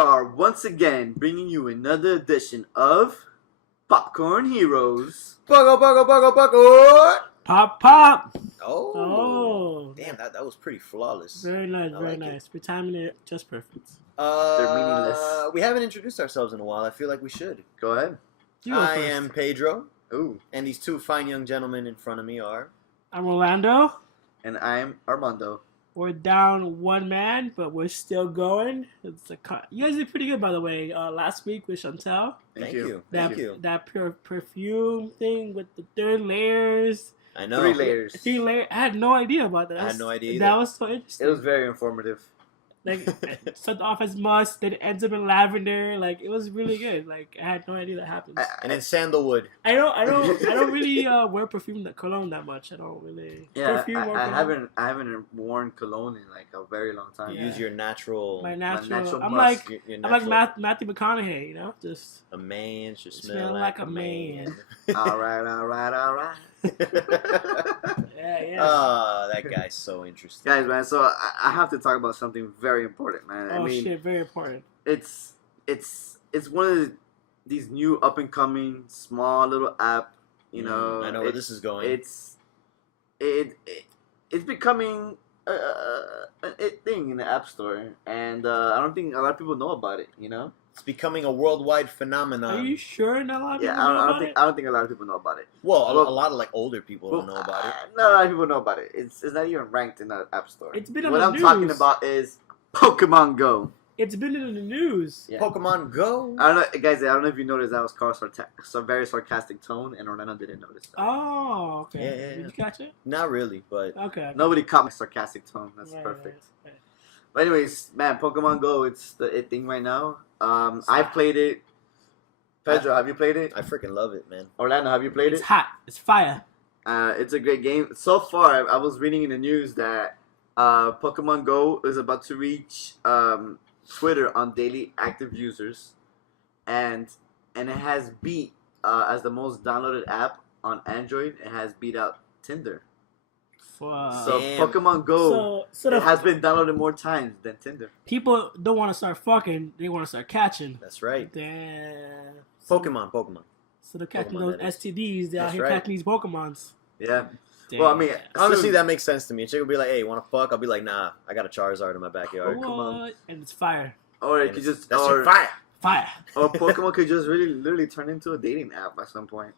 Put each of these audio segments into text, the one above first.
are once again bringing you another edition of Popcorn Heroes. Buckle. Pop, pop. Oh. Oh. Damn, that was pretty flawless. Very nice, I very like nice. We're timing it just perfect. They're meaningless. We haven't introduced ourselves in a while. I feel like we should. Go ahead. You go I first. am Pedro, Ooh. and these two fine young gentlemen in front of me are. I'm Orlando. And I'm Armando. We're down one man, but we're still going. You guys did pretty good, by the way. Last week with Chantel. Thank you. That pure perfume thing with the 3 layers. I know. 3 layers. 3 layers. I had no idea about that. I had no idea either. That was so It interesting. was very informative. Like, it started off as musk, then it ends up in lavender. Like, it was really good. Like, I had no idea that happened. And then sandalwood. I don't really wear perfume cologne that much. I don't really. Yeah, perfume or I cologne. haven't worn cologne in like a very long time. You use your natural. My natural. natural I'm musk. like your I'm like natural- Matthew McConaughey. You know, just A man should Smell smell like like a a man. all right. yeah. Oh, that guy's so interesting. Guys, man, so I have to talk about something very important, man. Oh I mean, shit, very important. it's one of these new up and coming small little app. You know, I know where this is going. It's becoming a thing in the app store, and I don't think a lot of people know about it. You know. It's becoming a worldwide phenomenon. Are you sure not a lot of Yeah, people know about it? I don't think a lot of people know about it. Well, Well, a lot of like older people don't know about it. Not a lot of people know about it. It's not even ranked in the app store. It's been on what the I'm news. talking about is Pokemon Go. It's been in the news. Yeah. Pokemon Go. I don't know, guys. I don't know if you noticed that was called some very sarcastic tone, and Orlando didn't notice that. Oh, okay. Yeah. Did you catch it? Not really, but Okay. Nobody caught my sarcastic tone. That's Right, perfect. right. But anyways, man, Pokemon Go, it's the it thing right now. I've played it. Pedro, have you played it? I freaking love it, man. Orlando, have you played It's it? hot. It's fire. It's a great game. So far, I was reading in the news that Pokemon Go is about to reach Twitter on daily active users, and it has beat as the most downloaded app on Android. It has beat out Tinder. Fuck. So Damn. Pokemon Go so it the has been downloaded more times than Tinder. people don't want to start fucking. They want to start catching. That's right. Damn. Pokemon. So they're catching Pokemon, those that is. STDs. They're out That's here right. catching these Pokemons. Yeah. Damn. Well, I mean, Honestly, soon- that makes sense to me. A chick will be like, "Hey, want to fuck?" I'll be like, "Nah, I got a Charizard in my backyard." what? come on. And it's fire. or it And could it's- just that's or, fire. Fire. or Pokemon could just really literally turn into a dating app at some point.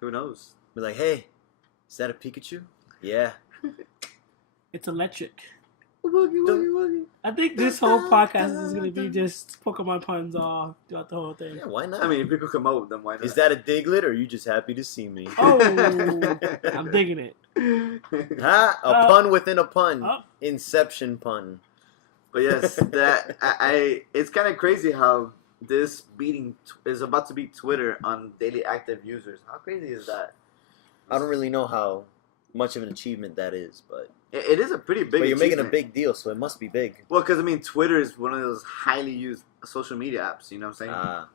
Who knows? Be like, "Hey, is that a Pikachu?" Yeah. It's electric. Woogie. I think this whole podcast is gonna be just Pokemon puns all throughout the whole thing. Yeah. Why not? I mean, if people come up with them, why not? Is that a Diglett, or are you just happy to see me? Oh, I'm digging it. Huh? A pun within a pun. Oh. Inception pun. But yes, that I it's kind of crazy how this beating is about to beat Twitter on daily active users. How crazy is that? I don't really know how much of an achievement that is, but It is a pretty big. but you're making a achievement. big deal, so it must be big. Well, because I mean, Twitter is one of those highly used social media apps. You know what I'm saying?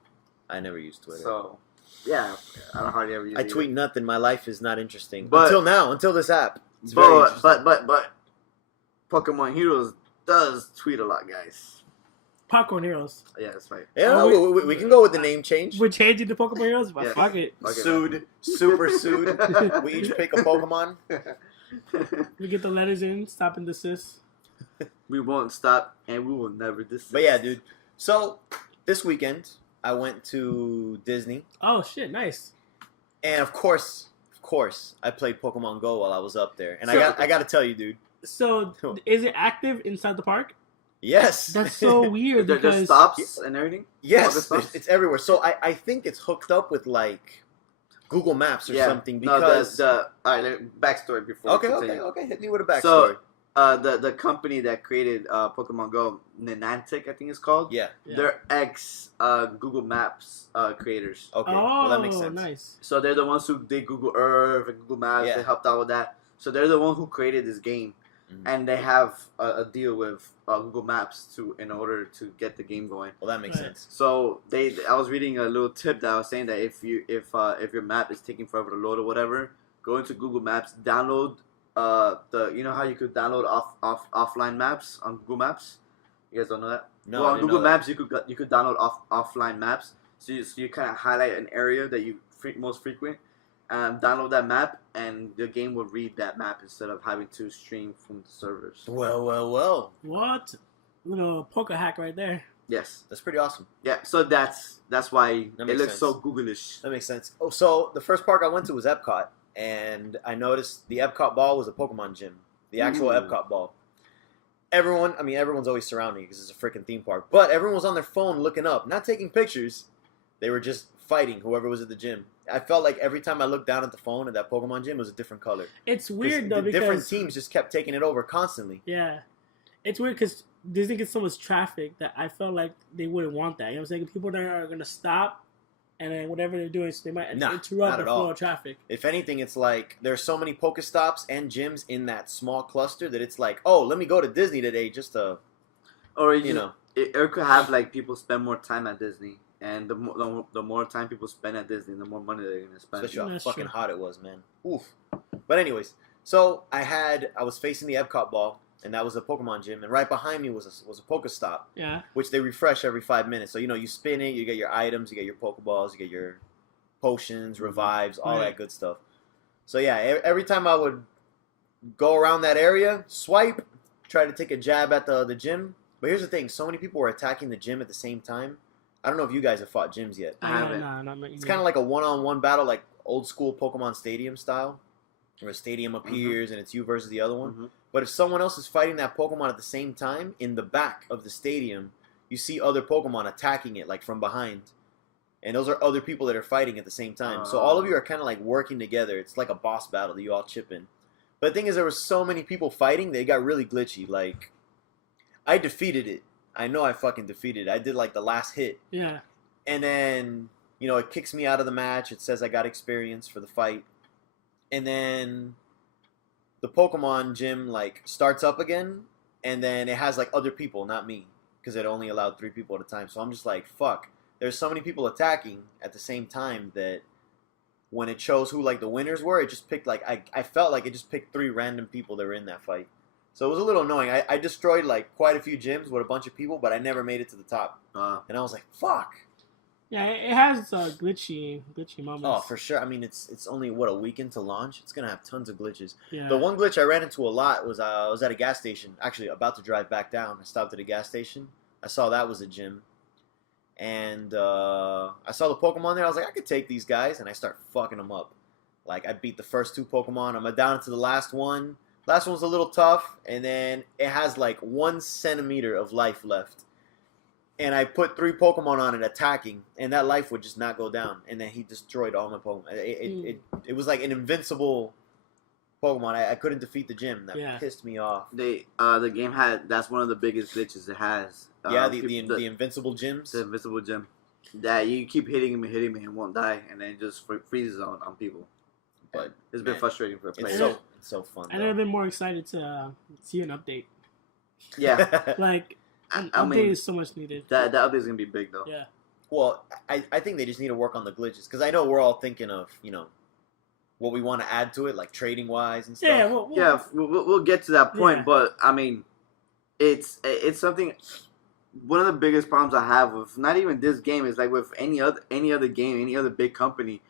I never use Twitter. So, yeah, I don't hardly ever use. I it. tweet nothing. My life is not interesting But- until now. Until this app. It's very But interesting. but Pokemon Heroes does tweet a lot, guys. Popcorn Heroes. Yeah, that's right. Yeah, Oh, no, we can go with the name change. We're changing the Pokemon Heroes, but Yeah. fuck it. Okay, Sued, super sued. We each pick a Pokemon. We get the letters in, stop and desist. We won't stop, and we will never desist. But yeah, dude. So this weekend I went to Disney, Oh shit, nice. and of course, I played Pokemon Go while I was up there. And So- I got to tell you, dude. So, is it active inside the park? Yes, That's so weird There because stops and everything. All the yes, stops? it's everywhere. So I think it's hooked up with like Google Maps or something because. all right, backstory before. we continue. Okay. Hit me with a backstory. So, the company that created Pokemon Go, Niantic, I think it's called. Yeah. Yeah. They're ex Google Maps creators. Okay. oh, well, that makes sense. nice. So they're the ones who did Google Earth and Google Maps. Yeah. They helped out with that. So they're the one who created this game, Mhm. and they have a deal with Google Maps in order to get the game going. Well, that makes Right. sense. So I was reading a little tip that was saying that if your map is taking forever to load or whatever, go into Google Maps, download you know how you could download offline maps on Google Maps. You guys don't know that? No, well, I on didn't Google know that. Maps, you could download offline maps. So you kind of highlight an area that you most frequent, download that map, and the game will read that map instead of having to stream from the servers. Well. What? Poker hack right there. Yes. That's pretty awesome. Yeah. So that's why That it makes looks sense. so Google-ish. That makes sense. Oh, so the first park I went to was Epcot, and I noticed the Epcot ball was a Pokemon gym. The actual Ooh. Epcot ball. Everyone's always surrounding because it's a freaking theme park. But everyone was on their phone looking up, not taking pictures. They were just fighting whoever was at the gym. I felt like every time I looked down at the phone at that Pokemon gym, it was a different color. It's weird though the because different teams just kept taking it over constantly. Yeah, it's weird because Disney gets so much traffic that I felt like they wouldn't want that. You know what I'm saying? People there are gonna stop, and then whatever they're doing, so they might Nah, interrupt not the at flow all. of traffic. If anything, it's like there's so many Pokestops and gyms in that small cluster that it's like, oh, let me go to Disney today just to, Or you know. it could have like people spend more time at Disney, and the more time people spend at Disney, the more money they're gonna spend. Especially how That's fucking true. hot it was, man. Oof. But anyways, so I was facing the Epcot ball, and that was a Pokemon gym, and right behind me was a Pokestop, Yeah, which they refresh every 5 minutes. So you spin it, you get your items, you get your Pokeballs, you get your potions, revives, all Right. that good stuff. So yeah, every time I would go around that area, swipe, try to take a jab at the gym. But here's the thing: so many people were attacking the gym at the same time. I don't know if you guys have fought gyms yet. I haven't. Nah, not It's kind of like a one-on-one battle, like old school Pokemon Stadium style, where a stadium appears and it's you versus the other one. Mhm. But if someone else is fighting that Pokemon at the same time, in the back of the stadium, you see other Pokemon attacking it, like from behind. And those are other people that are fighting at the same time. So all of you are kind of like working together. It's like a boss battle that you all chip in. But the thing is, there were so many people fighting, they got really glitchy. Like, I defeated it. I know I fucking defeated it. I did like the last hit. Yeah, And then, it kicks me out of the match. It says I got experience for the fight. And then the Pokemon gym, like, starts up again. And then it has, like, other people, not me. Because it only allowed 3 people at a time. So I'm just like, fuck. There's so many people attacking at the same time that when it shows who, like, the winners were, it just picked, like, I felt like it just picked 3 random people that were in that fight. So it was a little annoying. I destroyed, like, quite a few gyms with a bunch of people, but I never made it to the top. And I was like, fuck. yeah, it has glitchy moments. Oh, for sure. I mean, it's only, a week into launch? It's going to have tons of glitches. Yeah. The one glitch I ran into a lot was I was at a gas station. Actually, about to drive back down. I stopped at a gas station. I saw that was a gym. And I saw the Pokemon there. I was like, I could take these guys. And I start fucking them up. Like, I beat the first 2 Pokemon. I'm down to the last one. Last one's a little tough. And then it has like 1 centimeter of life left. And I put 3 Pokemon on it attacking. And that life would just not go down. And then he destroyed all my Pokemon. It was like an invincible Pokemon. I couldn't defeat the gym. That pissed me off. The game that's one of the biggest glitches it has. Yeah, the invincible gyms. The invincible gym. That you keep hitting him and won't die, and then it just freezes on people. But it's been frustrating for players. It's so fun. I've never been more excited to see an update. Yeah. Like, an update mean, is so much needed. That update is going to be big, though. Yeah. Well, I think they just need to work on the glitches. Because I know we're all thinking of, what we want to add to it, like trading-wise and stuff. Yeah, we'll get to that point. Yeah. But, I mean, it's something... One of the biggest problems I have with not even this game is like with any other game, any other big company,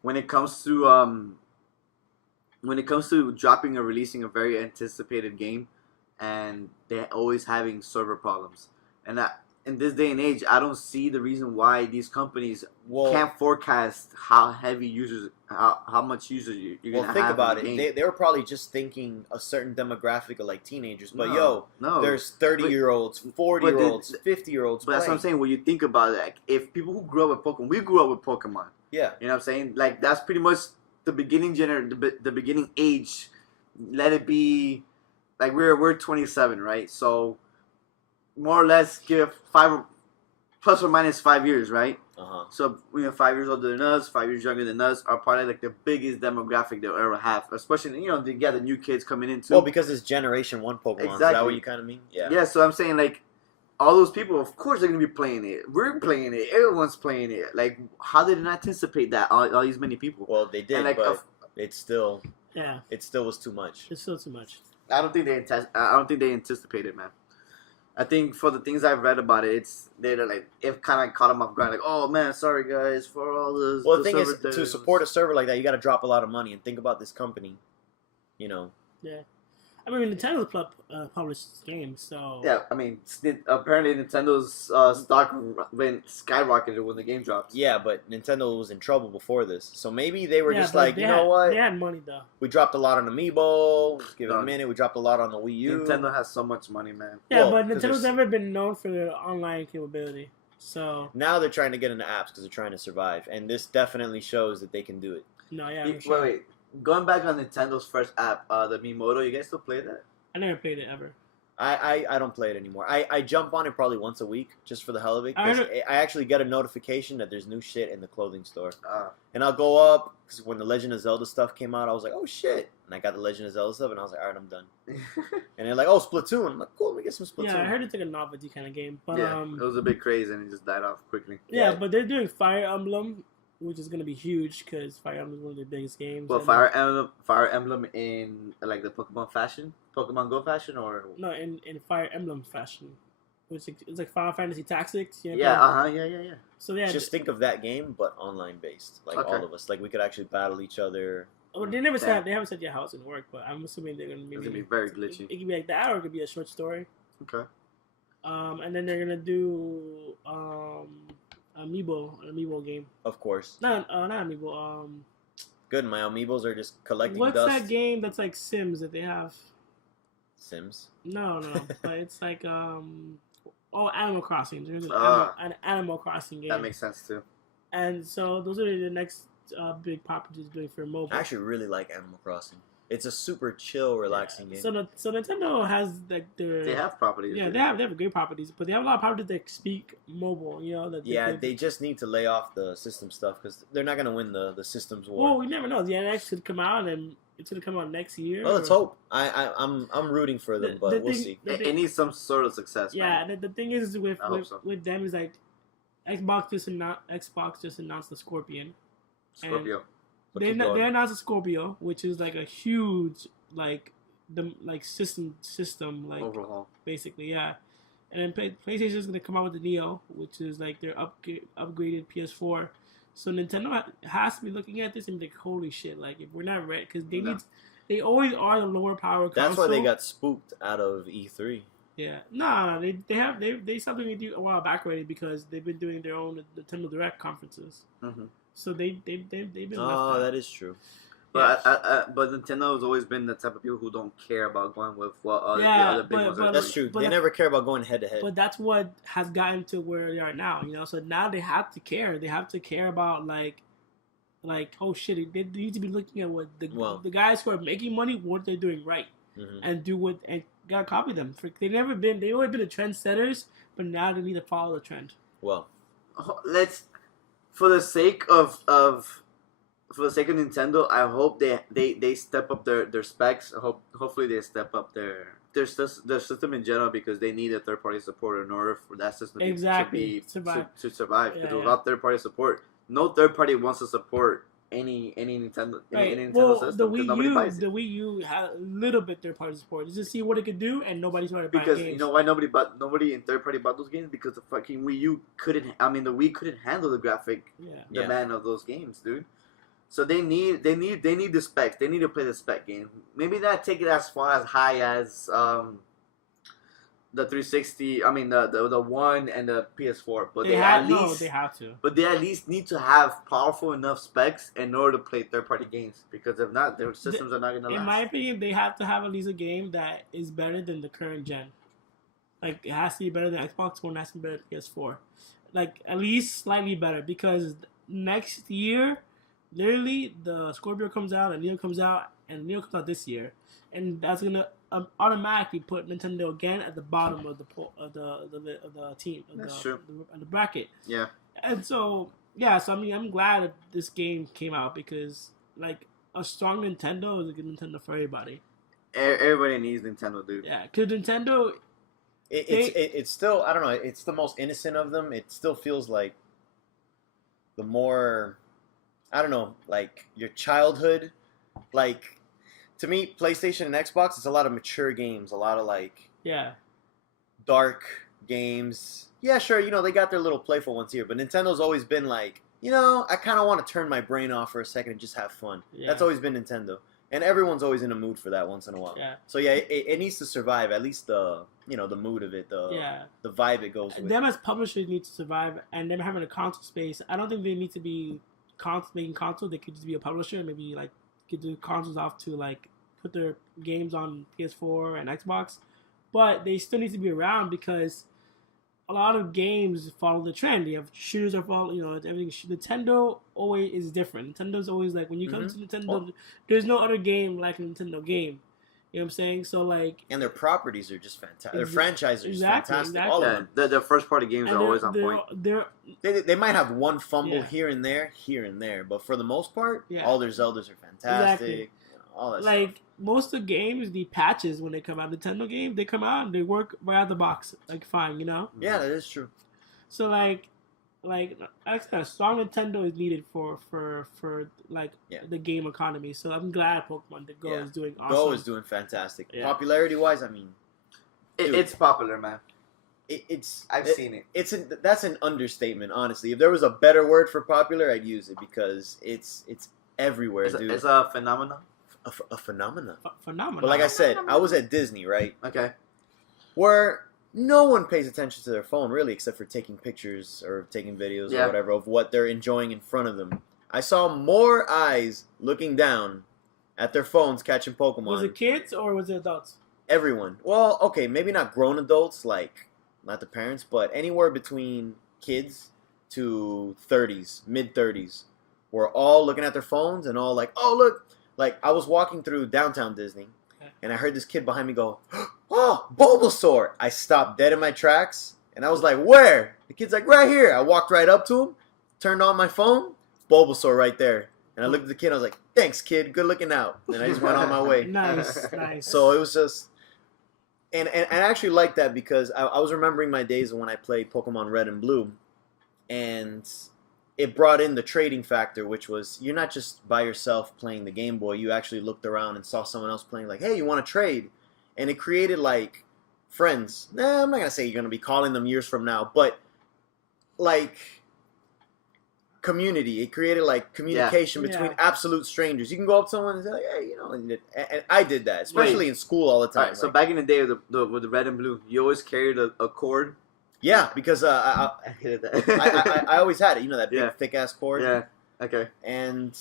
when it comes to dropping or releasing a very anticipated game, and they're always having server problems. And in this day and age, I don't see the reason why these companies can't forecast how heavy users, how much users you're gonna have. Well, think about it. They were probably just thinking a certain demographic of like teenagers. But no. there's 30-year-olds, 40-year-olds, 50-year-olds. But that's what I'm saying. When you think about it, like, if people who grew up with Pokemon, we grew up with Pokemon. Yeah. You know what I'm saying? Like, that's pretty much the beginning the beginning age. Let it be, like, we're 27, right? So more or less give plus or minus 5 years, right? Uh-huh. So 5 years older than us, 5 years younger than us are probably like the biggest demographic they'll ever have. Especially they get the new kids coming in too. Well, because it's Generation 1 Pokemon. Exactly. Is that what you kind of mean? Yeah. Yeah. So I'm saying, like, all those people, of course, they're gonna be playing it. We're playing it. Everyone's playing it. Like, how did they not anticipate that all these many people? Well, they did, like, but it still it was too much. It's still too much. I don't think they anticipated, man. I think for the things I've read about it, they're like it kind of caught them off guard. Like, oh man, sorry guys for all this. Well, the thing is, server to days." support a server like that, you got to drop a lot of money. And think about this company, you know. Yeah. I mean, Nintendo published games, so Yeah, I mean, apparently Nintendo's stock went skyrocketed when the game dropped. Yeah, but Nintendo was in trouble before this, so maybe they were Yeah, just but like, they you had- know what? They had money though. We dropped a lot on Amiibo. Just give it a Done. minute. We dropped a lot on the Wii U. Nintendo has so much money, man. Yeah, Well, but 'cause Nintendo's there's- never been known for their online capability. So Now they're trying to get into apps because they're trying to survive, and this definitely shows that they can do it. no, yeah, Wait, for sure. wait. Going back on Nintendo's first app, the Miimoto, you guys still play that? I never played it ever. I don't play it anymore. I jump on it probably once a week just for the hell of it. 'Cause I I actually get a notification that there's new shit in the clothing store. Uh, And I'll go up, because when the Legend of Zelda stuff came out, I was like, oh shit. And I got the Legend of Zelda stuff, and I was like, alright, I'm done. And they're like, oh, Splatoon. I'm like, cool, let me get some Splatoon. Yeah, I heard it's like a novelty kind of game, but yeah, it was a big craze and it just died off quickly. yeah, Yeah. but they're doing Fire Emblem, which is gonna be huge because Fire Emblem is one of their biggest games. Well, And- Fire Emblem in like the Pokemon Go fashion, or No, in Fire Emblem fashion, which it's like Final Fantasy Tactics. You know, yeah, yeah. So yeah, Just think of that game, but online based. Like Okay. all of us. Like we could actually battle each other. well, they never Damn. said they haven't said yet how it's gonna work, but I'm assuming they're gonna It's gonna be very glitchy. It could be like that, or it could be a short story. Okay. And then they're gonna do an amiibo game. Of course. Not amiibo. Good, my amiibos are just collecting What's dust. that game that's like Sims that they have? Sims. No, but it's like Animal Crossing. There's an Animal Crossing game. That makes sense too. And so those are the next big properties doing for mobile. I actually really like Animal Crossing. It's a super chill, relaxing game. So Nintendo has like their They have properties. yeah dude. they have great properties, but they have a lot of properties that speak mobile. You know that Yeah, they just need to lay off the system stuff because they're not going to win the systems war. well we never know. The NX could come out and it's gonna come out next year. Well, let's or- hope. I'm rooting for them, but we'll see. It needs some sort of success. Yeah, man. the thing is with I hope so. with them is like Xbox just announced the Scorpion. Scorpio. But They keep going. announced a Scorpio, which is like a huge system Overhaul. basically, yeah. And then PlayStation is gonna come out with the Neo, which is like their upgraded PS4. So Nintendo has to be looking at this and be like, holy shit! Like if we're not ready, because they always are the lower power console. That's why they got spooked out of E E3. Yeah, no, they stopped doing it a while back already because they've been doing their own Nintendo Direct conferences. Mm-hmm. So they've been left Oh, out. that is true. But but Nintendo has always been the type of people who don't care about going with what the Yeah, other big ones are but- That's doing. true. but They that- never care about going head to head. But that's what has gotten to where they are now, you know. So now they have to care. They have to care about like oh shit, they need to be looking at what the guys who are making money, what they're doing right, and do what and gotta copy them. They've always been the trendsetters, but now they need to follow the trend. Well, Let's, for the sake of Nintendo, I hope they step up their specs. Hopefully they step up their system in general because they need a third party support in order for that system Exactly. to Survive. survive. Yeah, Because yeah. without third party support, no third party wants to support any Nintendo Right. any Nintendo Well, system the because nobody buys the it. Wii U had a little bit third party support just to see what it could do, and nobody started buying Because games. you know why nobody in third party bought those games because the fucking Wii U couldn't. I mean, the Wii couldn't handle the graphic Yeah. demand of those games, dude. So they need the specs. They need to play the spec game. Maybe not take it as far as high as the 360. I mean the one and the PS4. But they at least have to. But they at least need to have powerful enough specs in order to play third party games. Because if not, their systems are not gonna last. In my opinion, they have to have at least a game that is better than the current gen. Like it has to be better than Xbox One, it has to be better than PS4. Like at least slightly better because next year, literally the Scorpio comes out, and Neo comes out, and Neo comes out this year, and that's gonna automatically put Nintendo again at the bottom of the team. That's true. The bracket. Yeah. And so yeah, so I mean, I'm glad that this game came out because like a strong Nintendo is a good Nintendo for everybody. Everybody needs Nintendo, dude. Yeah, because Nintendo. it's still, I don't know, it's the most innocent of them. It still feels like the more, I don't know, like your childhood. Like, to me, PlayStation and Xbox, it's a lot of mature games, a lot of like Yeah. dark games. Yeah, sure, they got their little playful ones here, but Nintendo's always been like, I kind of want to turn my brain off for a second and just have fun. Yeah. That's always been Nintendo. And everyone's always in a mood for that once in a while. Yeah. So yeah, it needs to survive, at least the mood of it, the vibe it goes with. Them as publishers need to survive, and them having a console space. I don't think they need to be making consoles. They could just be a publisher, maybe like could do consoles off to like put their games on PS4 and Xbox, but they still need to be around because a lot of games follow the trend. You have shooters that follow, everything. Nintendo always is different. Nintendo's always like, when you come to Nintendo, there's no other game like a Nintendo game. You know what I'm saying? So like, and their properties are just fantastic. Their franchises are just fantastic. Exactly. All of them. The first party games are always on point. They might have one fumble here and there, but for the most part, all their Zeldas are fantastic. Exactly. All that like stuff. most of the games, the patches when they come out, Nintendo games, they come out and they work right out of the box, like fine, Yeah, that is true. So like I said, a strong Nintendo is needed for the game economy. So I'm glad Pokemon Go is doing awesome. Go is doing fantastic. Yeah. Popularity wise, I mean, it's popular, man. I've seen it. That's an understatement, honestly. If there was a better word for popular, I'd use it because it's everywhere, dude. It's a phenomenon. A phenomenon. Phenomenon. But like I said, I was at Disney, right? Okay. Where no one pays attention to their phone, really, except for taking pictures or taking videos or whatever of what they're enjoying in front of them. I saw more eyes looking down at their phones catching Pokemon. Was it kids or was it adults? Everyone. Well, okay, maybe not grown adults, like, not the parents, but anywhere between kids to 30s, mid-30s, were all looking at their phones and all like, oh, look. Like, I was walking through downtown Disney, and I heard this kid behind me go, oh, Bulbasaur. I stopped dead in my tracks, and I was like, where? The kid's like, right here. I walked right up to him, turned on my phone, Bulbasaur right there. And I looked at the kid, and I was like, thanks, kid. Good looking out. And I just went on my way. Nice. So it was just... And I actually like that because I was remembering my days when I played Pokemon Red and Blue, and it brought in the trading factor, which was you're not just by yourself playing the Game Boy. You actually looked around and saw someone else playing, like, hey, you want to trade? And it created, like, friends. Nah, I'm not going to say you're going to be calling them years from now, but, like, community. It created, like, communication between absolute strangers. You can go up to someone and say, like, hey, and I did that, especially in school all the time. All right, so back in the day with the Red and Blue, you always carried a cord. Yeah, because I hated that. I always had it. That big, thick-ass cord. Yeah, okay. And,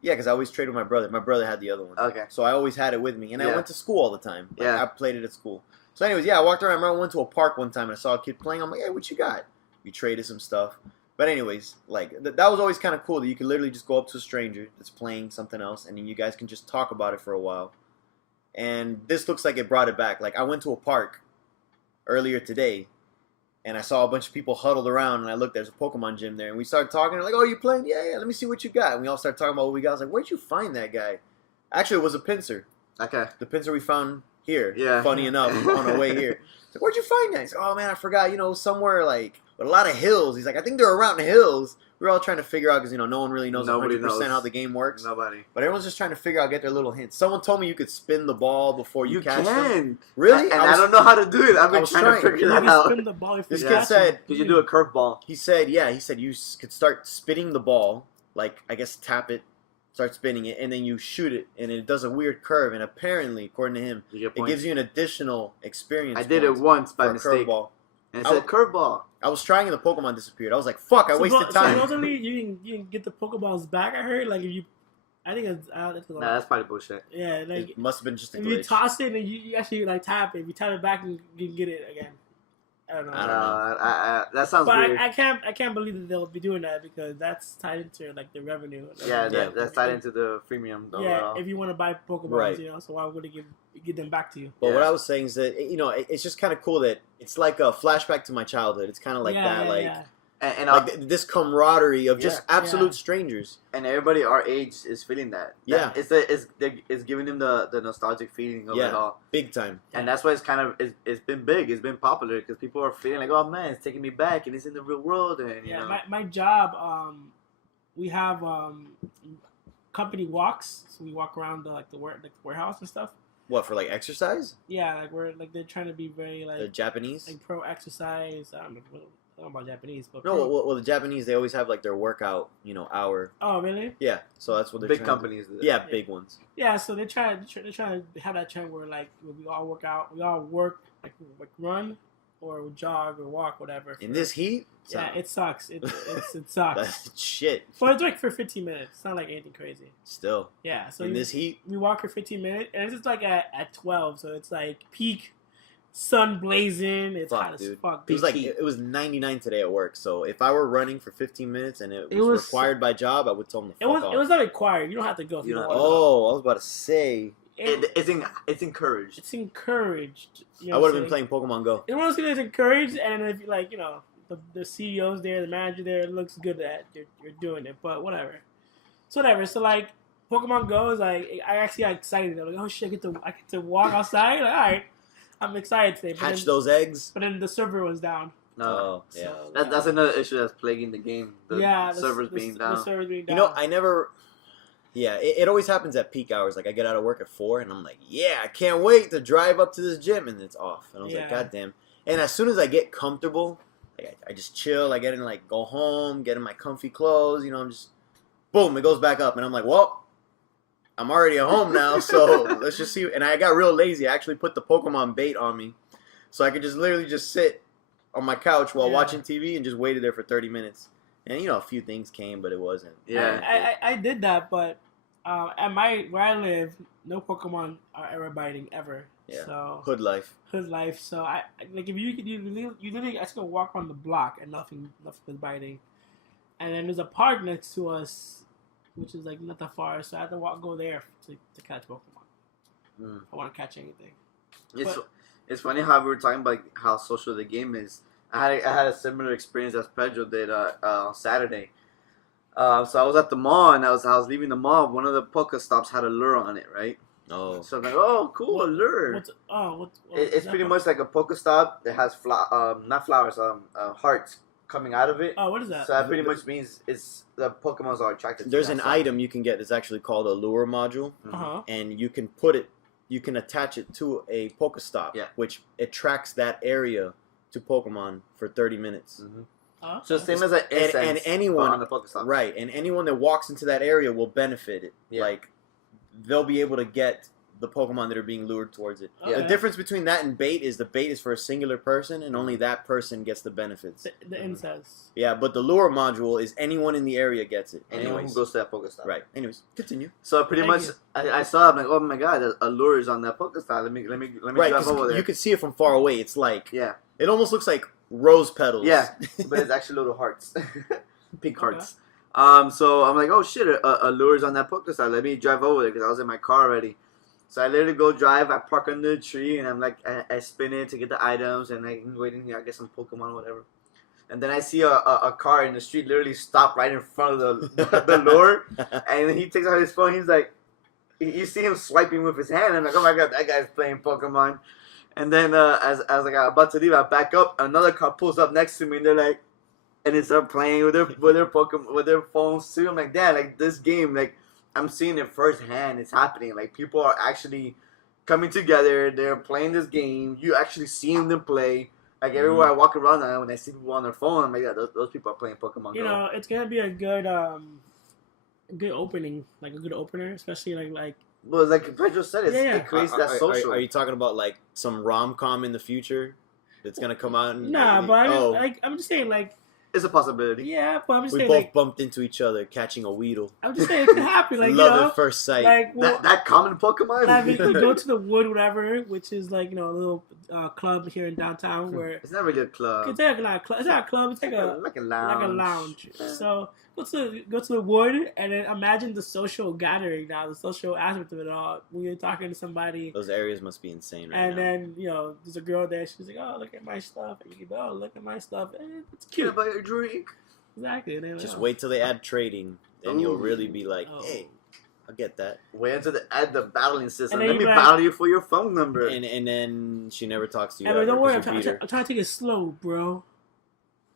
yeah, because I always traded with my brother. My brother had the other one. Okay. So I always had it with me. And I went to school all the time. Like, yeah. I played it at school. So anyways, I walked around. I remember I went to a park one time and I saw a kid playing. I'm like, hey, what you got? We traded some stuff. But anyways, like, that was always kind of cool that you could literally just go up to a stranger that's playing something else and then you guys can just talk about it for a while. And this looks like it brought it back. Like, I went to a park earlier today. And I saw a bunch of people huddled around, and I looked, there's a Pokemon gym there. And we started talking, like, oh, you playing? Yeah, let me see what you got. And we all started talking about what we got. I was like, where'd you find that guy? Actually, it was a pincer. Okay. The pincer we found here. Yeah. Funny enough, on our way here. Like, where'd you find that? He's like, oh, man, I forgot, somewhere, like, with a lot of hills. He's like, I think they're around the hills. We were all trying to figure out, because, no one really knows 100% how the game works. Nobody. But everyone's just trying to figure out, get their little hints. Someone told me you could spin the ball before you catch can. them. Really? And I don't know how to do it. I've been trying to figure that out. Spin the ball if this you kid said, could you do a curve ball? He said you could start spinning the ball, like, I guess tap it, start spinning it, and then you shoot it, and it does a weird curve, and apparently, according to him, it gives you an additional experience. I did it once by mistake. Curveball. And it said curveball. I was trying and the Pokemon disappeared. I was like, fuck, I wasted time. Supposedly, you can get the Pokeballs back, I heard. Like, if you... I think it's... Nah, that's probably bullshit. Yeah, like... It must have been just a glitch. If you toss it and you actually, like, tap it. If you tap it back, you can get it again. I don't know. That sounds weird. I can't believe that they'll be doing that because that's tied into, like, the revenue. That's tied into the freemium. Yeah, if you want to buy Pokeballs, so why would they give them back to you? But what I was saying is that, it's just kind of cool that it's like a flashback to my childhood. It's kind of like And like this camaraderie of just absolute strangers, and everybody our age is feeling that. Yeah, it's giving them the nostalgic feeling of it all, big time. And that's why it's been big, it's been popular because people are feeling like, oh man, it's taking me back, and it's in the real world, and my job, we have company walks, so we walk around the warehouse and stuff. What, for like exercise? Yeah, like we're like they're trying to be very The like Japanese? pro exercise. I don't know about Japanese, but No, pro. well, the Japanese, they always have like their workout, hour. Oh, really? Yeah, so that's what they're Big trying to do. companies. do that. Yeah, big ones. Yeah, so they're trying to have that trend where like we all work out, we all work like run or jog or walk, whatever. In this heat? Yeah, it sucks. It sucks. That's shit. But it's like for 15 minutes. It's not like anything crazy. Still. Yeah. So In this heat? we walk for 15 minutes, and it's just like at 12, so it's like peak sun blazing. It's hot as fuck. It was like it was 99 today at work. So if I were running for 15 minutes and it was required by job, I would tell them to fuck off. It was not required. You don't have to go if you don't want to. Oh, I was about to say. It's encouraged. It's encouraged. You know I what would I'm have been playing Pokemon Go. It was encouraged, and if you like, the CEO's there, the manager there, it looks good that you're doing it. But whatever. So whatever. So like Pokemon Go is like I actually got excited. I'm like, oh shit, I get to walk outside. Like, all right, I'm excited today. Hatch those eggs. But then the server was down. No, Oh, yeah. So, that's another issue that's plaguing the game. The servers being down. The servers being down. I never. Yeah, it always happens at peak hours. Like I get out of work at 4, and I'm like, yeah, I can't wait to drive up to this gym, and it's off. And I was like, Yeah. God damn. And as soon as I get comfortable, like I just chill. I get in, like, go home, get in my comfy clothes. I'm just, boom, it goes back up, and I'm like, well, I'm already at home now, so let's just see. And I got real lazy. I actually put the Pokemon bait on me, so I could just literally just sit on my couch while watching TV and just waited there for 30 minutes. And a few things came, but it wasn't. Yeah, I did that, but at where I live, no Pokemon are ever biting ever. Yeah. So Hood life. hood life. So I like if you literally I just go walk on the block and nothing was biting. And then there's a park next to us, which is like not that far. So I have to go there to catch Pokemon. Mm. If I want to catch anything. It's funny how we were talking about how social the game is. I had a similar experience as Pedro did on Saturday. So I was at the mall and I was leaving the mall. One of the Pokestops had a lure on it, right? Oh. So I'm like, oh, cool, a lure. It's pretty much like a Pokestop that has not flowers, hearts coming out of it. Oh, what is that? So that pretty much means it's the Pokemons are attracted to There's that an side. item you can get that's actually called a lure module, Uh-huh. and you can attach it to a Pokestop, Yeah. which attracts that area to Pokemon for 30 minutes. Mm-hmm. Oh, So same as an incense And anyone, on the Pokestop. right, and anyone that walks into that area will benefit it. Yeah. Like, they'll be able to get the Pokemon that are being lured towards it. Okay. The difference between that and bait is the bait is for a singular person, and only that person gets the benefits. The incense. Yeah, but the lure module is anyone in the area gets it. Anyone Anyways. who goes to that Pokestop. Right. Anyways, continue. So pretty Thank much, you. I saw it. I'm like, oh my god, a lure is on that Pokestop. Let me Right, drive over 'cause there. you could see it from far away. It's like, Yeah, it almost looks like rose petals. yeah, but it's actually little hearts, pink Okay. hearts. So I'm like, oh shit, a lure's on that Pokestop. Let me drive over there because I was in my car already. So I literally go drive. I park under the tree and I'm like, I spin it to get the items and I'm waiting here. I get some Pokemon or whatever. And then I see a car in the street literally stop right in front of the lure. And then he takes out his phone. He's like, you see him swiping with his hand. I'm like, oh my god, that guy's playing Pokemon. And then as like I'm about to leave, I back up. Another car pulls up next to me, and they're like, and they start playing with their Pokemon with their phones too. I'm like, Dad, like this game, like I'm seeing it firsthand. It's happening. Like people are actually coming together. They're playing this game. You actually seeing them play. Like everywhere I walk around now, when I see people on their phone, I'm like, yeah, those people are playing Pokemon You Go. know, it's gonna be a good opening, like a good opener, especially like Well, like Pedro said, Yeah. it creates that social. Are you talking about like some rom-com in the future that's gonna come out? And nah, but I mean, oh, like I'm just saying, like It's a possibility. yeah, but I'm just we saying, both like bumped into each other catching a Weedle. I'm just saying it can happen, like Love you know, at first sight. like well, That common Pokemon. I mean, we go to the wood, whatever, which is like a little club here in downtown where It's not really a club. it's like not a club. It's not a club. It's like a like a lounge. like a lounge. Yeah. So go to the wood and then imagine the social gathering now, the social aspect of it all. When you're talking to somebody, Those areas must be insane right and now. then there's a girl there. She's like, "Oh, look at my stuff." And you go, "Oh, look at my stuff." And it's Can I cute. buy your drink? Exactly. And then, Just wait till they add trading, and you'll Ooh. really be like, Oh. hey, I'll get that. Wait until they add the battling system. And then Let me you like- battle you for your phone number. And then she never talks to you. And ever don't worry, I'm 'cause you trying beat her. to take it slow, bro.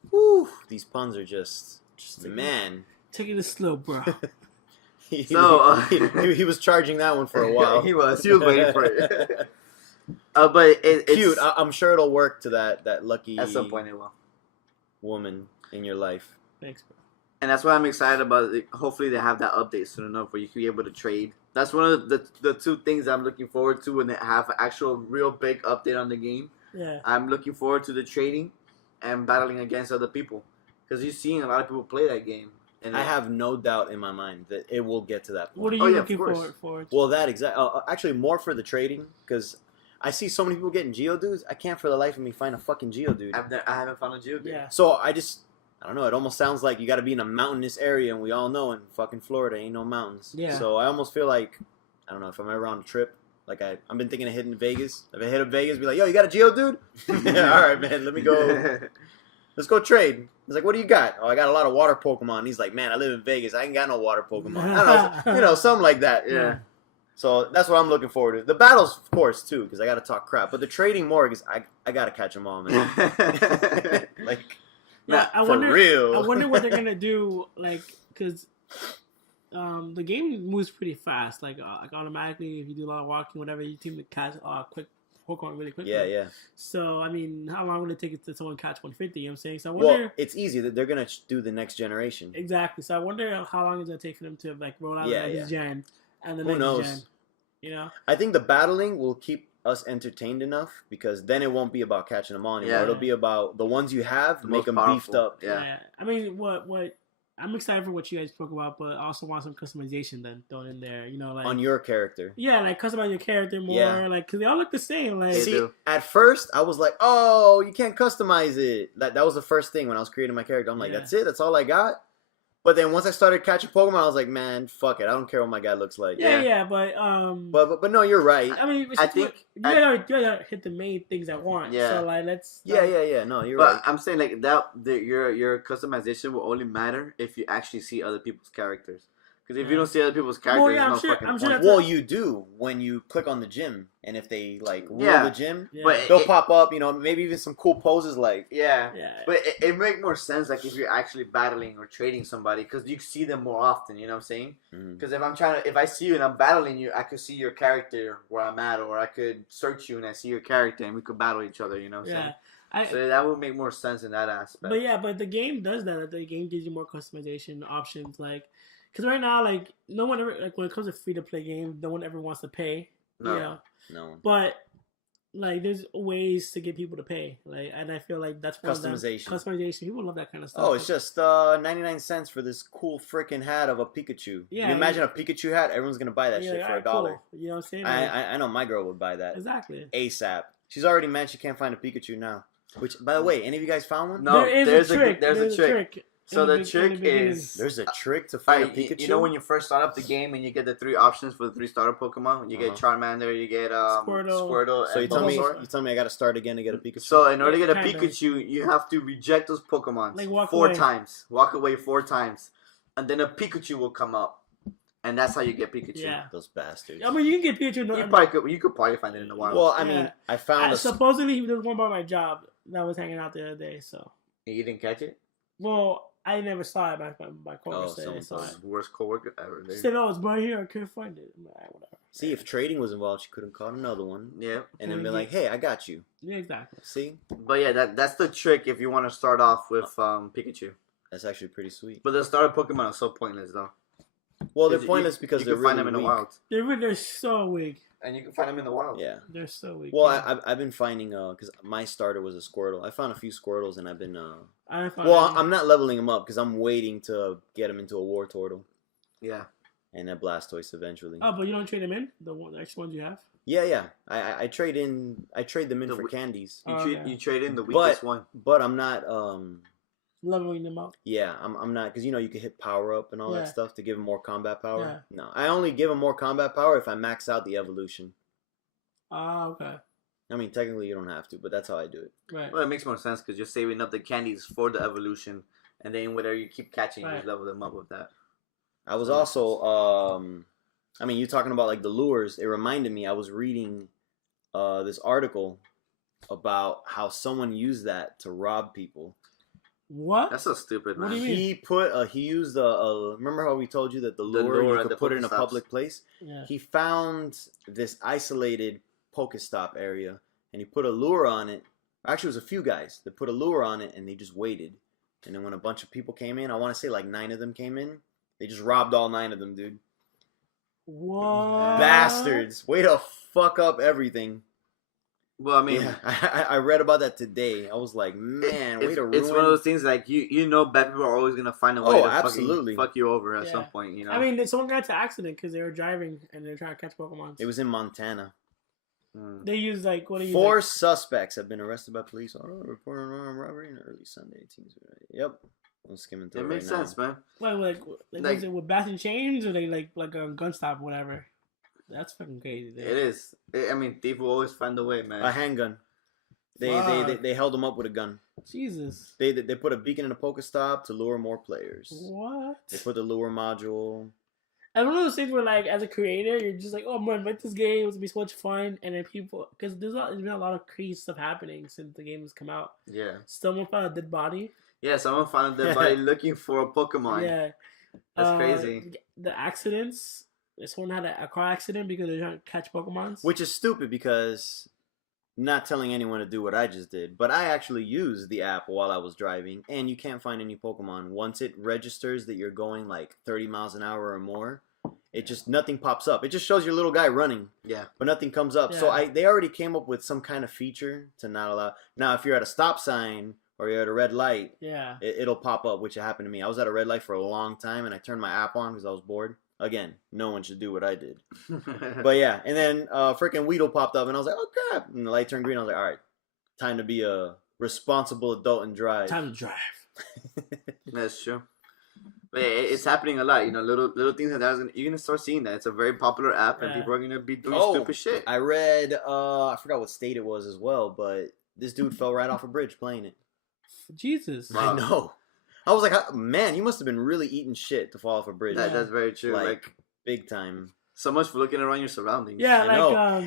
Whew, these puns are just take it- man. Take it slow, bro. So, he was charging that one for a while. He was waiting for it. But it's Cute. I'm sure it'll work to that lucky at some point it will. woman in your life. Thanks, bro. And that's why I'm excited about it. Hopefully they have that update soon enough where you can be able to trade. That's one of the two things I'm looking forward to when they have an actual real big update on the game. Yeah. I'm looking forward to the trading and battling against other people. Because you're seeing a lot of people play that game. And I have no doubt in my mind that it will get to that point. What are you Oh, yeah, looking of course. forward to? Well, that exactly. Actually, more for the trading because I see so many people getting Geodudes. I can't for the life of me find a fucking Geodude. I haven't found a Geodude. Yeah. So I don't know. It almost sounds like you got to be in a mountainous area, and we all know in fucking Florida ain't no mountains. Yeah. So I almost feel like I don't know if I'm ever on a trip. Like I've been thinking of hitting Vegas. If I hit up Vegas, be like, "Yo, you got a Geodude?" All right, man. Let me go. Let's go trade. He's like, "What do you got?" "Oh, I got a lot of water Pokemon." He's like, "Man, I live in Vegas. I ain't got no water Pokemon." I don't know, something like that. Yeah. So that's what I'm looking forward to. The battles, of course, too, because I got to talk crap. But the trading more, because I got to catch them all, man. Like, Yeah, I for wonder. real. I wonder what they're gonna do, like, because the game moves pretty fast. Like automatically, if you do a lot of walking, whatever, you seem to catch quick Pokemon really quickly. Yeah. So I mean, how long will it take to someone catch 150? You know what I'm saying? So I wonder. Well, it's easy that they're gonna do the next generation. Exactly. So I wonder how long it's gonna take for them to like roll out Yeah, the next gen and the Who next knows? gen. You know? I think the battling will keep us entertained enough because then it won't be about catching them all anymore. Yeah. It'll be about the ones you have, The make most them powerful. beefed up. Yeah. I mean, what I'm excited for what you guys spoke about, but I also want some customization then thrown in there. You know, like On your character. yeah, like customize your character more, Yeah. like because they all look the same. Like They See, do. at first I was like, "Oh, you can't customize it." That was the first thing when I was creating my character. I'm like, Yeah. "That's it. That's all I got." But then once I started catching Pokemon, I was like, "Man, fuck it. I don't care what my guy looks like." yeah, but But no, you're right. I mean, I think- you gotta hit the main things I want. Yeah. So like, let's Yeah. No, you're But right. I'm saying like your customization will only matter if you actually see other people's characters. Because if you don't see other people's characters, Well, yeah, there's no fucking I'm sure point. that's- Well, you do when you click on the gym, and if they like rule Yeah. the gym, Yeah. But they'll it- pop up. You know, maybe even some cool poses like. Yeah. yeah. But it make more sense like if you're actually battling or trading somebody because you see them more often. You know what I'm saying? Mhm. Because if I see you and I'm battling you, I could see your character where I'm at, or I could search you and I see your character and we could battle each other. You know what I'm Yeah. saying? So that would make more sense in that aspect. But the game does that. The game gives you more customization options, like because right now, like no one ever like when it comes to free to play games, no one ever wants to pay. No. You know? No But like, there's ways to get people to pay. Like, and I feel like that's one of them. Customization. Customization. People love that kind of stuff. Oh, it's just 99 cents for this cool freaking hat of a Pikachu. Yeah, you imagine a Pikachu hat, everyone's gonna buy that Yeah, shit like, for alright, $1. cool. You know what I'm saying? Like, I know my girl would buy that exactly. ASAP. She's already mad she can't find a Pikachu now. Which, by the way, any of you guys found one? No, there is there's a trick. there's a trick. So in the in trick beginning. is There's a trick to find a Pikachu. you know when you first start up the game and you get the 3 options for the 3 starter Pokemon, you get Charmander, you get Squirtle, so you and tell Bulbasaur. me I gotta start again to get a Pikachu. So in order to get a Kinda. Pikachu, you have to reject those Pokemon Like, walk 4 away. times. Walk away 4 times, and then a Pikachu will come up, and that's how you get Pikachu. Yeah. Those bastards. I mean, you can get Pikachu. You could probably find it in the wild. Well, I Yeah. mean, I found a supposedly there was one by my job that was hanging out the other day. So, you didn't catch it. well, I never saw it. My coworker said someone they saw told it. Worst coworker ever. She said, "Oh, it's right here. I can't find it." I'm like, whatever. See, if trading was involved, she could have caught another one, Yeah, and then be Yeah. like, "Hey, I got you." Yeah, exactly. See, but yeah, that's the trick if you want to start off with Pikachu. that's actually pretty sweet. But the starter Pokemon are so pointless though. Well, they're 'Cause pointless because you they're can find really them in the weak. wild, They're so weak. and you can find them in the wild. Yeah. They're so weak. Well, Yeah. I've been finding because my starter was a Squirtle. I found a few Squirtles, and I've been I found well, it. I'm not leveling them up because I'm waiting to get them into a War Turtle Yeah. and a Blastoise eventually. Oh, but you don't trade them in the extra ones you have. Yeah. I trade them in The for wi- candies, You, Oh, trade, okay. you trade in the But- weakest one. but I'm not. Leveling them up. Yeah, I'm not because you can hit power up and all Yeah. that stuff to give him more combat power. Yeah. No, I only give him more combat power if I max out the evolution. Ah, okay. I mean, technically you don't have to, but that's how I do it. Right. Well, it makes more sense because you're saving up the candies for the evolution, and then whatever you keep catching, you Right. just level them up with that. I was also, I mean, you talking about like the lures. It reminded me. I was reading this article about how someone used that to rob people. What? That's so stupid, man. What do you mean? He used remember how we told you that the lure, lure you at could the put it in a Pokestops. public place? Yeah. He found this isolated Pokestop area and he put a lure on it. Actually, it was a few guys that put a lure on it and they just waited. And then when a bunch of people came in, I want to say like 9 of them came in, they just robbed all 9 of them, dude. What? Bastards. Way to fuck up everything. Well, I mean, Yeah, I read about that today. I was like, man, way to ruin. it's one of those things like you know bad people are always gonna find a way Oh, to absolutely. fucking fuck you over at Yeah. some point, you know. I mean, someone got into an accident because they were driving and they were trying to catch Pokemon. It was in Montana. Mm. They used like what do you? 4 suspects have been arrested by police. Reported an armed robbery in early Sunday. Yep. I'm skimming through It it makes right sense, man. Like Like- was it with bats and chains or they like a gun stop or whatever? That's fucking crazy. Dude. It is. I mean, thief will always find a way, man. now. A handgun. They held him up with a gun. Jesus. They put a beacon in a Pokestop to lure more players. What? They put the lure module. And one of those things where, like, as a creator, you're just like, oh, I'm gonna make this game. It's gonna be so much fun. And then people, because there's been a lot of crazy stuff happening since the game has come out. Yeah. Someone found a dead body. Yeah, someone found a dead body looking for a Pokemon. Yeah. That's crazy. The accidents. Someone had a car accident because they're trying to catch Pokemons. Which is stupid because not telling anyone to do what I just did, but I actually used the app while I was driving, and you can't find any Pokemon. Once it registers that you're going like 30 miles an hour or more, it just nothing pops up. It just shows your little guy running, Yeah. but nothing comes up. So Yeah. they already came up with some kind of feature to not allow. Now, if you're at a stop sign or you're at a red light, Yeah. it'll pop up, which happened to me. I was at a red light for a long time, and I turned my app on because I was bored. Again, no one should do what I did. But yeah, and then freaking Weedle popped up, and I was like, oh crap! And the light turned green. I was like, all right, time to be a responsible adult and drive. Time to drive. That's true. But it's happening a lot, you know. Little things like that. You're gonna start seeing that. It's a very popular app, and Yeah. people are gonna be doing Oh, stupid shit. I read, I forgot what state it was as well, but this dude fell right off a bridge playing it. Jesus. Wow. I know. I was like, man, you must have been really eating shit to fall off a bridge. That's very true. Like Big time. so much for looking around your surroundings. Yeah, I like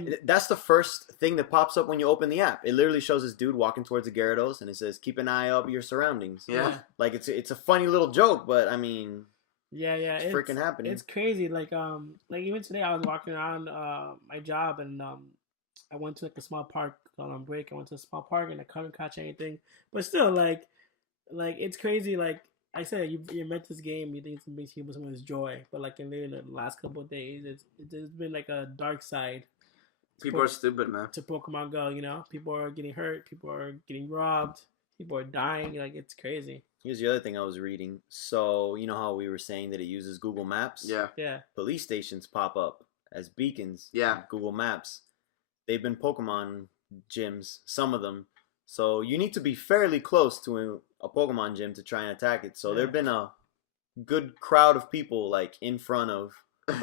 know. That's the first thing that pops up when you open the app. It literally shows this dude walking towards the Gyarados, and it says, keep an eye out your surroundings. Yeah. Like, it's a funny little joke, but, I mean, yeah. it's freaking happening. It's crazy. Like even today I was walking around my job and I went to like a small park on break. I went to a small park and I couldn't catch anything. But still, like it's crazy. Like I said, you met this game. You think it's makes people someone's joy, but like in the last couple of days, it's been like a dark side. People are stupid, man. To Pokemon Go. You know, people are getting hurt. People are getting robbed. People are dying. Like it's crazy. Here's the other thing I was reading. So, you know how we were saying that it uses Google Maps? Yeah. Yeah. Police stations pop up as beacons. Yeah. Google Maps. They've been Pokemon gyms, some of them. So you need to be fairly close to a Pokemon gym to try and attack it. So Yeah. there've been a good crowd of people like in front of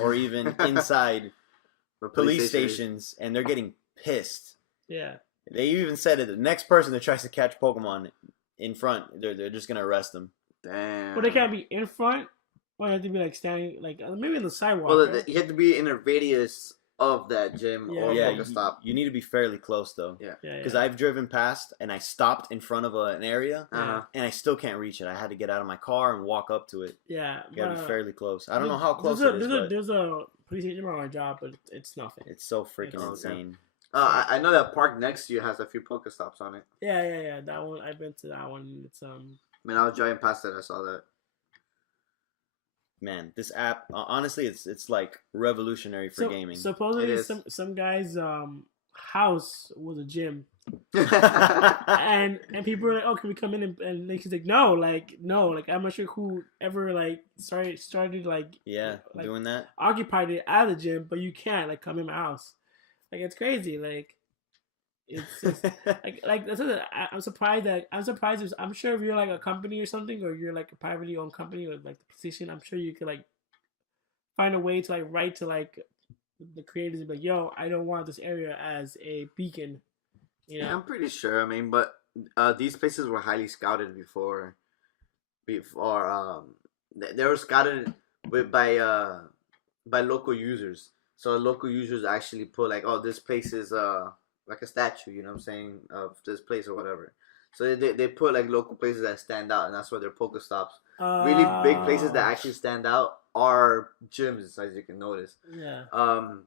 or even inside The police stations, and they're getting pissed. Yeah. They even said that the next person that tries to catch Pokemon in front, they're just gonna arrest them. Damn. But they can't be in front. Or they have to be like standing, like maybe in the sidewalk. Well, right? you have to be in a radius of that gym Yeah. or Yeah, Pokestop. you need to be fairly close though. Yeah. Yeah, Because yeah. I've driven past and I stopped in front of an area Uh-huh. and I still can't reach it. I had to get out of my car and walk up to it. Yeah, You gotta be but, fairly close. I don't know how close there's it is, but there's a police station on my job, but it's nothing. it's so freaking Okay. insane. I know that park next to you has a few Pokestops on it. Yeah. That one, I've been to that one. It's I mean, I was driving past it, I saw that. Man, this app, honestly, it's like revolutionary for gaming. Supposedly, It is. some guy's house was a gym, Yeah. and people were like, "Oh, can we come in?" And like, he's like, "No, no, I'm not sure who ever like started like Yeah, like, doing that. occupied it at the gym, but you can't like come in my house. Like it's crazy. Like it's just, like that's what I'm surprised that I'm sure if you're like a company or something, or you're like a privately owned company or like the position, I'm sure you could like find a way to like write to like the creators and be like, yo, I don't want this area as a beacon. You know? I'm pretty sure. I mean, but these places were highly scouted before. They were scouted by local users. So local users actually put like, oh, this place is like a statue, you know what I'm saying, of this place or whatever. So they put like local places that stand out, and that's where they're Pokestops. Really big places that actually stand out are gyms, as you can notice. Yeah. But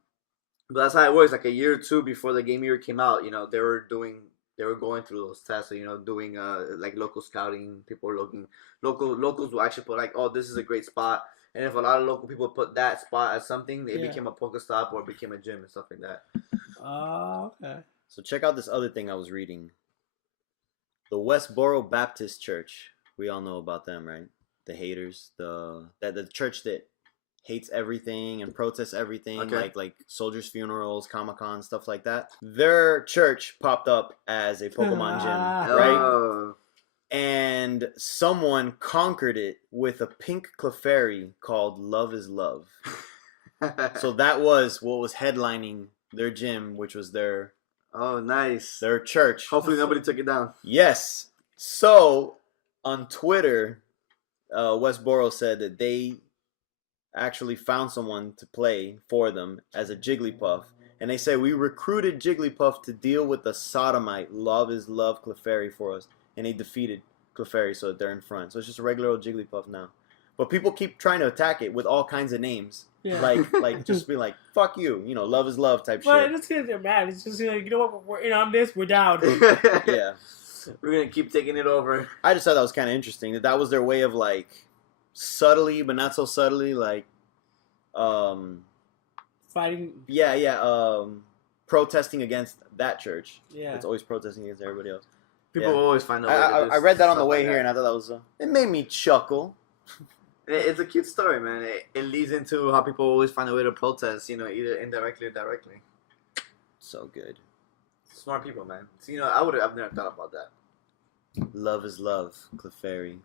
that's how it works. Like a year or two before the game year came out, they were going through those tests. So, doing like local scouting. People were looking. Locals will actually put like, oh, this is a great spot. And if a lot of local people put that spot as something, it became a Pokestop or it became a gym and stuff like that. Okay. So check out this other thing I was reading. The Westboro Baptist Church. We all know about them, right? The haters. The church that hates everything and protests everything, like soldiers' funerals, Comic-Con, stuff like that. Their church popped up as a Pokemon gym, right? Oh. And someone conquered it with a pink Clefairy called Love is Love. So that was what was headlining their gym, which was their nice. Their church. Hopefully nobody took it down. Yes. So on Twitter, Westboro said that they actually found someone to play for them as a Jigglypuff. And they say, we recruited Jigglypuff to deal with the sodomite Love is Love Clefairy for us. And he defeated Clefairy, so they're in front. So it's just a regular old Jigglypuff now. But people keep trying to attack it with all kinds of names. Yeah. Like just be like, fuck you, love is love type shit. But it's because they're mad. It's just like, you know what, we're in on this, we're down. Yeah. We're going to keep taking it over. I just thought that was kind of interesting. That was their way of like, subtly, but not so subtly, like, fighting. Yeah. Protesting against that church. Yeah. It's always protesting against everybody else. People always find a way to do I read that on the way like here, and I thought that was it made me chuckle. It's a cute story, man. It leads into how people always find a way to protest, either indirectly or directly. So good. Smart people, man. So, I've never thought about that. Love is love, Clefairy.